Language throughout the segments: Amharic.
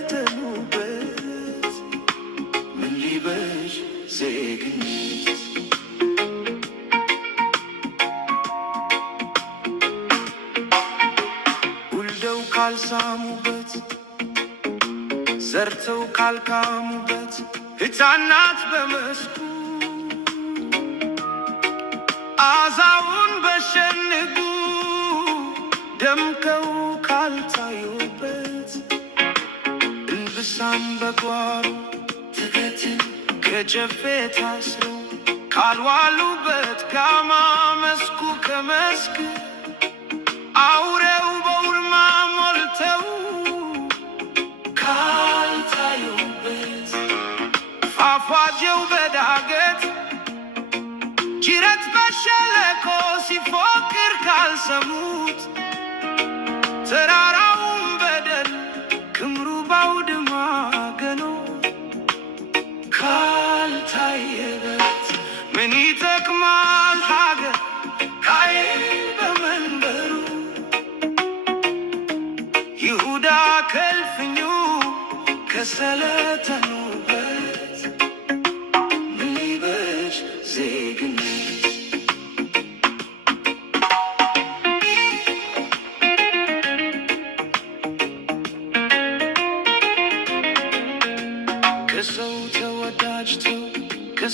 ከሰለጠኑበት ምን ሊበጅ ዜግነት ውልደው ካልሳሙበት ዘርተው ካልካሙበት ሕፃናት በመስኩ አዛውን በሸንጉ ደምቀው ካልታዩበት እንብሳም በጓሮ ትገትን ከጨፌ ታስረው ካልዋሉበት ጋማ መስኩ ከመስክ አውሬው በውርማ ሞልተው ካልታዩበት ፏፏቴው በዳገት ጅረት በሸለቆ ሲፎክር ካልሰሙት ተራራውን በደን ክምሩ ባውድማ ገኖ ካልታየበት ምን ይጠቅማል ሀገር ቃየል በመንበሩ ይሁዳ ከልፍኙ ከሰለጠኑበት ምን ሊበጅ ዜግነት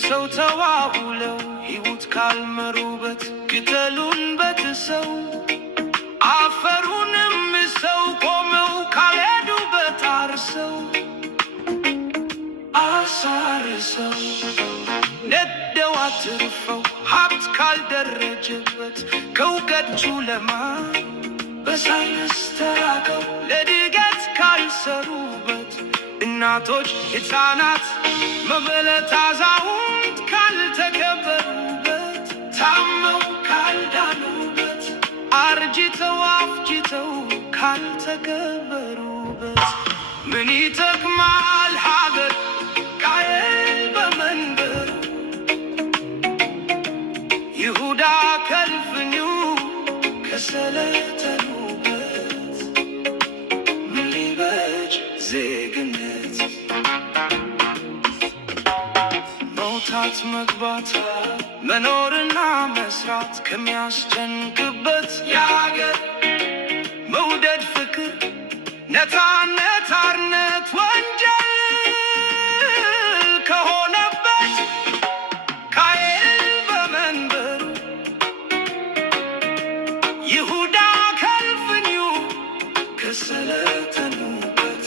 ሰው ተዋውለው ሕይወት ካልመሩበት ቅጠሉን በጥሰው አፈሩንም ሰው ቆመው ካልሄዱበት አርሰው አሳርሰው ነደው አትርፈው ሀብት ካልደረጀበት ከእውቀት ጨለማ በሳይንስ ተራቀው ለድገት ካልሰሩበት እናቶች ሕፃናት መበለት አዛውንት ካልተከበሩበት ታመው ካልዳኑበት አርጅተው አፍጅተው ካልተከበሩበት ምን ይጠቅማል ሀገር ቃየል በመንበሩ ይሁዳ ከልፍኙ ከሰለጠኑበት ምን ሊበጅ ዜግነት መውጣት መግባት መኖርና መስራት ከሚያስጨንቅበት የአገር መውደድ ፍቅር ነፃነት አርነት ወንጀል ከሆነበት ቃየል በመንበሩ ይሁዳ ከልፍኙ ከሰለጠኑበት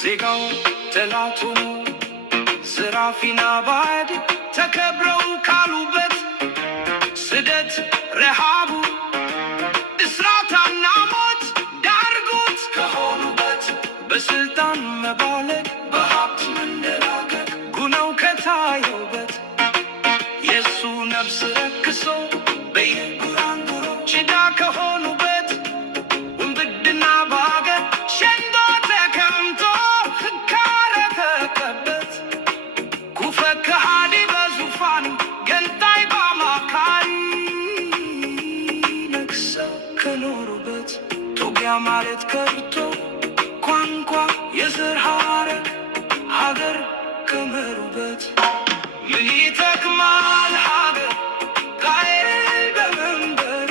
ዜጋው ጠላቱ ዘራፊና ባዕድ ተከብረው ካሉበት ስደት ረሃቡ እስራትና ሞት ዳርጉት ከሆኑበት በስልጣን መባለግ በሀብት መንደላቀቅ ጉነው ከታየውበት የእሱ ነፍስ ረክሶ በየጉራንጉሮ ጭዳ ከሆኑበት ውንብድና በአገር ሸንጎ ተቀምጦ ካረከከበት ኩፈት ከሃዲ በዙፋን ገንጣይ በአማካሪ ነግሰው ከኖሩበት ጦቢያ ማለት ቀርቶ ቋንቋ የዘር ሐረግ ሀገር ከመሩበት ምን ይጠቅማል ሀገር ቃየል በመንበሩ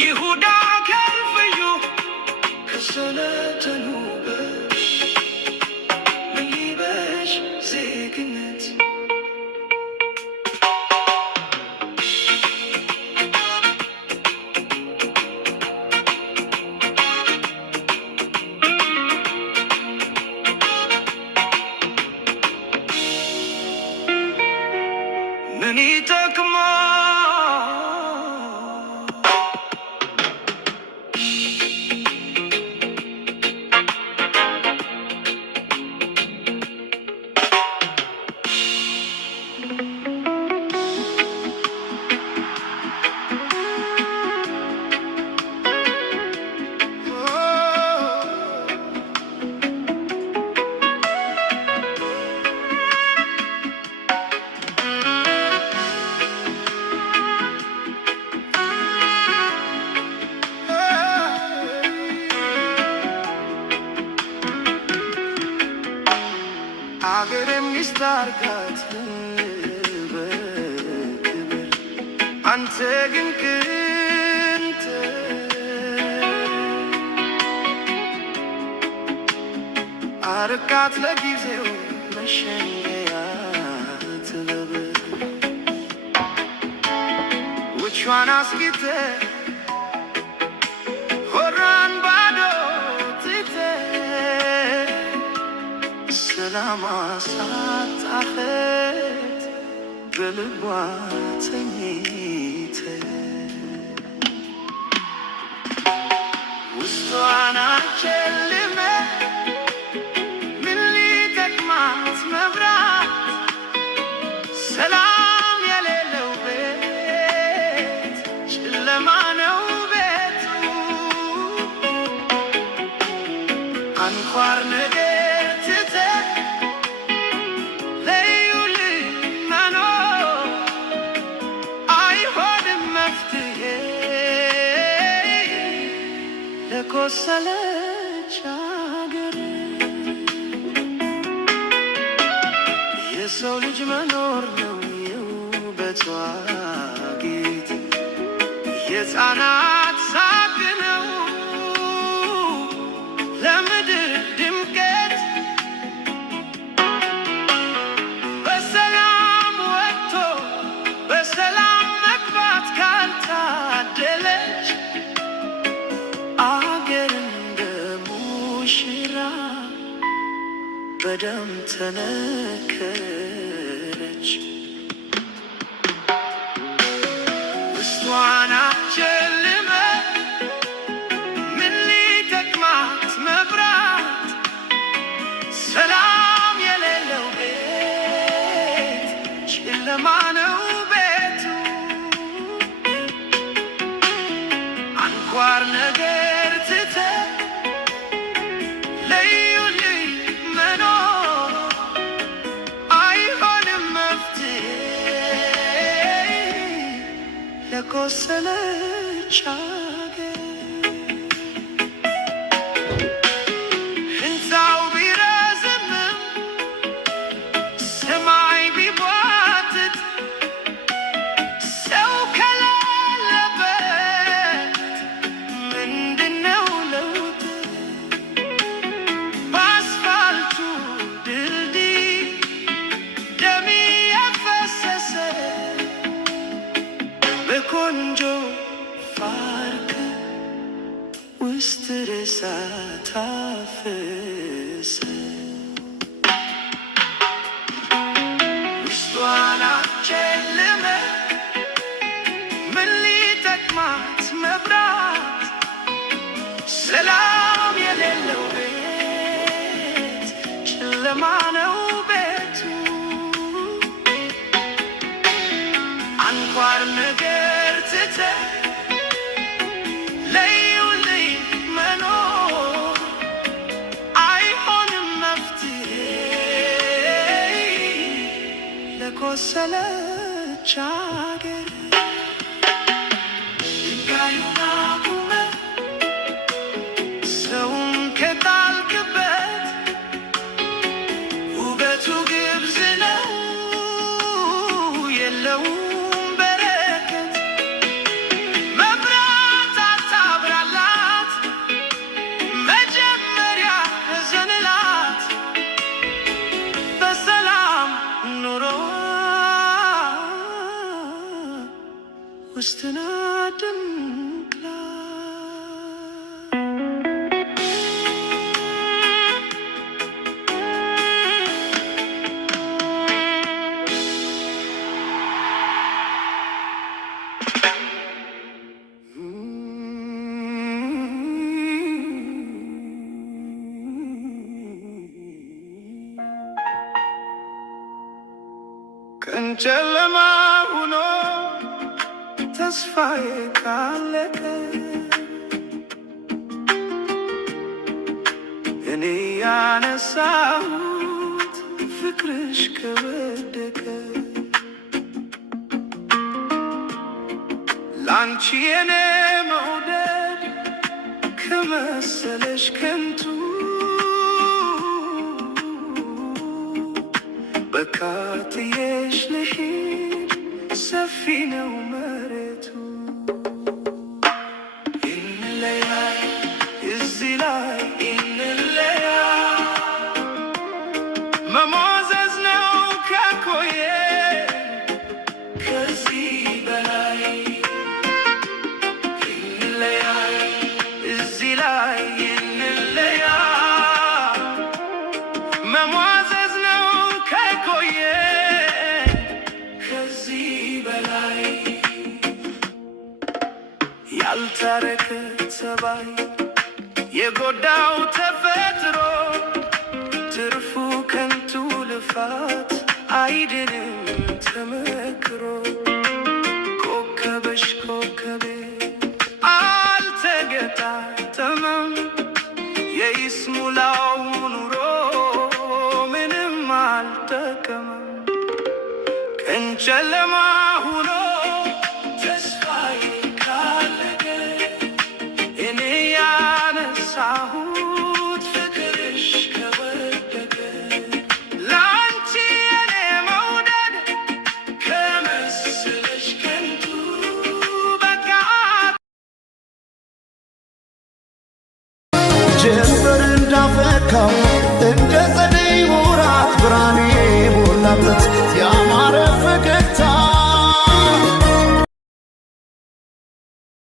ይሁዳ ከልፍኙ ከሰለጠኑበት ምን ሊበጅ ዜግነት ምን ይጠቅማል አገር የሚስታርጋት በክብር አንተ ግን ቅንት አርቃት ለጊዜው መሸኘያ ትበብ ውቿን አስጊተ ሆራን ባዶ ትተ ሰላም አሳጣኸት በልቧ ተኝተ ውስጧን አጨልመ ምን ሊጠቅማት መብራት ሰላም የሌለው ቤት ጨለማ ነው ቤቱ አንኳር ነገር ለቆሰለች አገር የሰው ልጅ መኖር ነው የውበቷ ጌጥ የሕፃናት ሳቅ ነው ለምድር ድምቀት በደም ተነከረች። ውስጧን አጨለመ ምን ሊጠቅማት መብራት? ሰላም የሌለው ቤት ጨለማ ነው ቤቱ። አንኳር ነገር ትተህ ለዩልኝ መኖር አይሆንም መፍትሄ ለቆሰለች አገር። ሕንፃው ቢረዝምም ሰማይ ቢቧጥጥ ሰው ከሌለበት ምንድነው ለውጥ? በአስፋልቱ ድልድይ ደም የፈሰሰ በቆንጆ ፓርክ ውስጥ ሬሳ ታፈሰ። ውስጧን አጨለመ ምን ሊጠቅማት መብራት? ሰላም የሌለው ቤት ጨለማ ነው ቤቱ። አንኳር ነገር ትተህ ለዩልኝ መኖር አይሆንም መፍትሄ ለቆሰለች አገር። ድንጋዩን አቁመህ ሰውን ከጣልክበት ውበቱ ግብዝ ነው የለውም በረከት። መብራት አታብራላት መጀመሪያ እዘንላት። በሰላም ኑሮ ውስጥን አድምቅላት። ቀን ጨለማ ሆኖ ተስፋዬ ካለቀ እኔ ያነሳሁት ፍቅርሽ ከወደቀ ላንቺ የኔ መውደድ ከመሰለሽ ከንቱ በቃ ጥዬሽ ልሂድ ሰፊ ነው መሬቱ። እንለያይ እዚህ ላይ እንለያይ መሞዘዝ ነው ከቆየ ከዚህ በላይ። እንለያይ እዚህ ላይ እንለያይ መሞዘዝ ነው ከቆየ ከዚህ በላይ። ያልታረቀ ጸባይ የጎዳው ተፈጥሮ ትርፉ ከንቱ ልፋት አይድንም ተመክሮ። ኮከበሽ ኮከቤ አልተገጣጠመም የይስሙላው ኑሮ ምንም አልጠቀመም። ቀን ጨለማ ሆኖ ተስፋዬ ካለቀ እኔ ያነሳሁት ፍቅርሽ ከወደቀ ላንቺ የኔ መውደድ ከመሰለሽ ከንቱ በቃ ጀንበር እንዳፈካው